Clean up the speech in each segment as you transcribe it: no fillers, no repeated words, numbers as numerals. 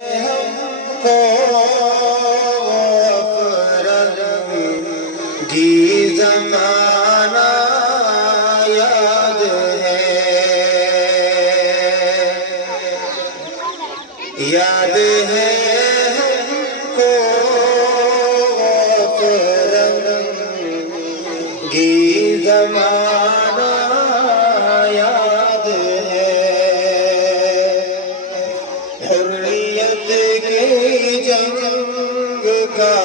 हमको फरंगी ज़माना याद है, याद है हमको फरंगी ज़माना याद है। हुर्रियत की जंग का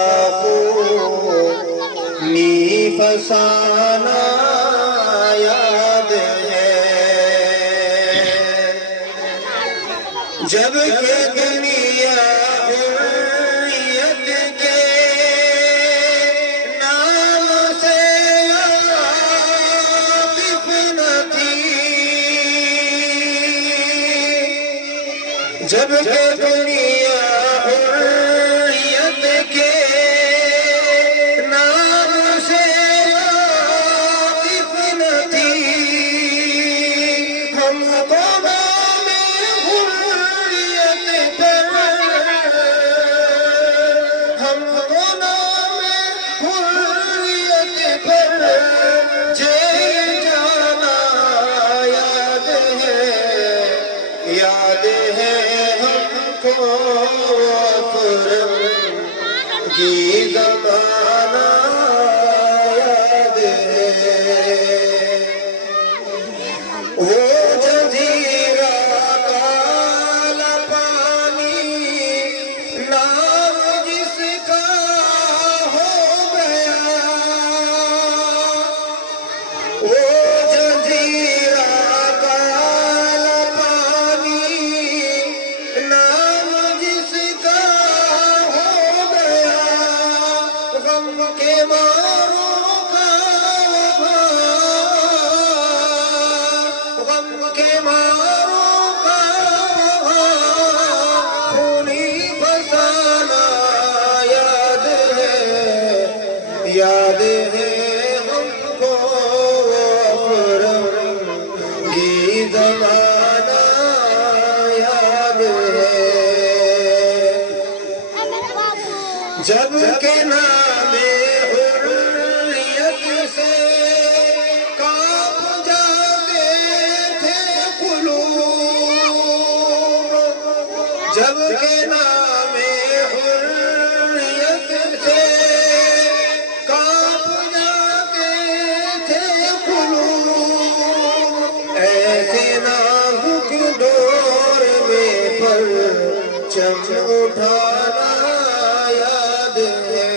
खूनी फसाना याद है, जब के दुनिया हुर्रियत के नाम से वाकिफ न थी, जब के दुनिया हुर्रियत के नाम से वाकिफ न थी, हमको नाम हुर्रियत पर, हमको नाम हुर्रियत पर जेल जाना याद है, याद है हमको फरंगी ज़माना याद है। वो जज़ीरा काला पानी नाम जिसका हो गया, वो जज़ीरा काला पानी नाम जिसका हो गया, गम के मारों का गम के मारों का खूनी फसाना याद है, याद है हमको फरंगी ज़माना याद है, जब के नामे हुर्रियत से कांप जाते थे कुलूब, जब के नामे हुर्रियत से कांप जाते थे कुलूब, ऐसे नाजुक दौर में परचम उठाना याद है,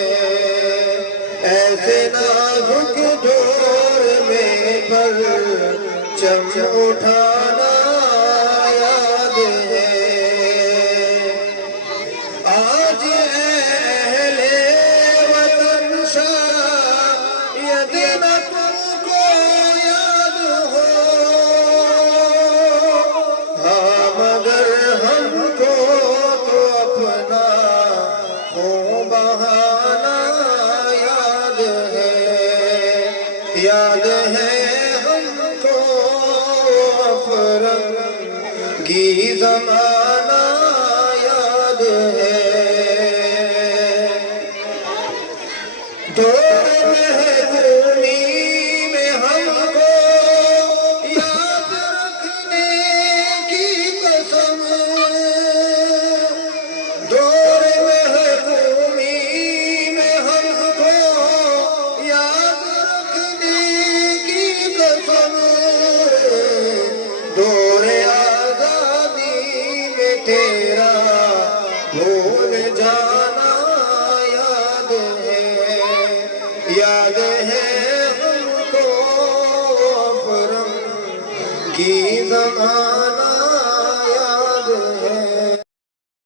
ऐसे नाजुक दौर में परचम उठाना याद है। आज अहले वतन शायद न तुमको याद हो, हाँ मगर हमको तो अपना हो बहाना याद है, याद है हमको फरंगी ज़माना याद है। दौर महरूमी में हमको याद रखने की कसम, दौर महरूमी में हमको याद रखने की कसम, दौर आज़ादी में तेरा भूल जाना याद है, याद है हमको फरंगी ज़माना